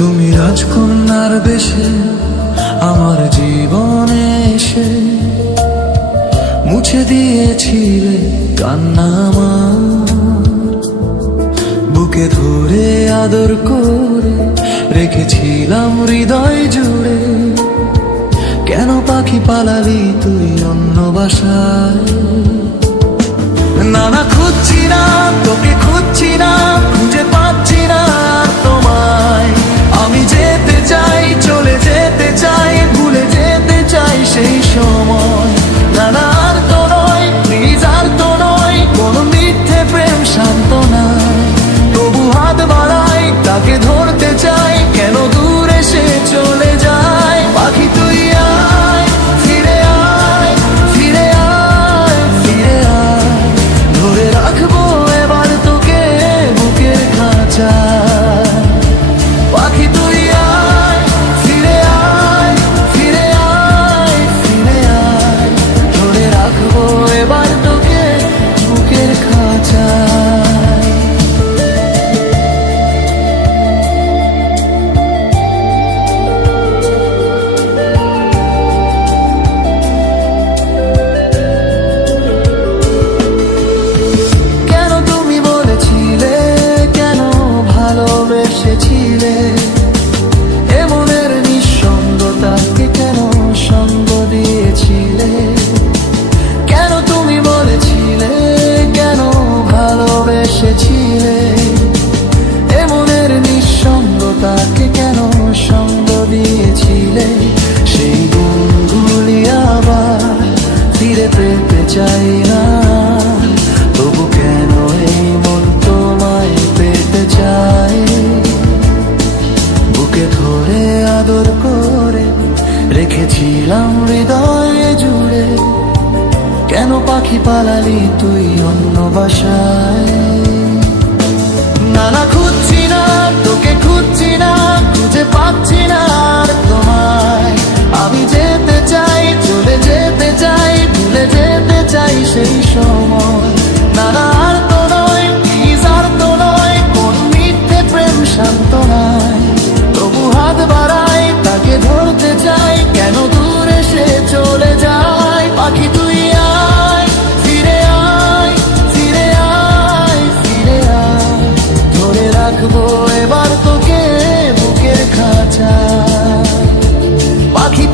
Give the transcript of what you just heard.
তুমি রাজকন্যার বেশে আমার জীবনে এসে মুছে দিয়েছিলে কান্না আমার। বুকে ধরে আদর করে রেখেছিলাম হৃদয় জুড়ে। কেন পাখি পালালি তুই অন্য বাসায়? না না, খুঁজছি না তোকে, খুঁজছি না, খুঁজে পাচ্ছি না তোমায়। আমি যেতে চাই, চলে যেতে চাই, ভুলে যেতে চাই সেই সময়। না না, আর তো নয়, প্লিজ আর তো নয়, কোনো মিথ্যে প্রেম শান্ত নয়। তবু হাত বাড়াই, তাকে ধরতে চাই, কেন দূরে সে চলে যায়? পাখি তুই আয়, ফিরে আয়, ফিরে আয়, ফিরে আয়, ধরে রাখবো এবার তোকে বুকের খাঁচায়। পাখি তুই আয়, ফিরে আয়, ফিরে আয়, ফিরে আয়, ধরে রাখবো এবার তোকে বুকের খাঁচায়। কেন তুমি বলেছিলে, কেন ভালোবেসেছিলে, এ মনের নিঃসঙ্গতাকে কেন সঙ্গ দিয়েছিলে? কেন তুমি বলেছিলে, কেন ভালোবেসেছিলে, এ মনের নিঃসঙ্গতাকে কেন সঙ্গ দিয়েছিলে? সেই গুণগুলি আবার ফিরে পেতে চাই না, তবু কেন এই মন তোমায় পেতে চায়? বুকে ধরে আদর করে রেখেছিলাম হৃদয়ে জুড়ে। কেন পাখি পালালি তুই অন্য বাসায়? না না, খুঁজছি না তোকে, খুঁজছি না, খুঁজে পাচ্ছি না আর তোমায়। আমি যেতে চাই, চলে যেতে চাই, ভুলে যেতে চাই সেই সময়। না না, আর তো নয়, প্লিজ আর তো নয়, কোন মিথ্যে প্রেম শান্ত নয়। তবু হাত বাড়াই, তাকে ধরতে চাই, কেন দূরে সে চলে যায়? পাখি তুই আয়, ফিরে আয়, ফিরে আয়, ফিরে আয়, ধরে রাখবো এবার তোকে বুকের খাঁচায়। পাখি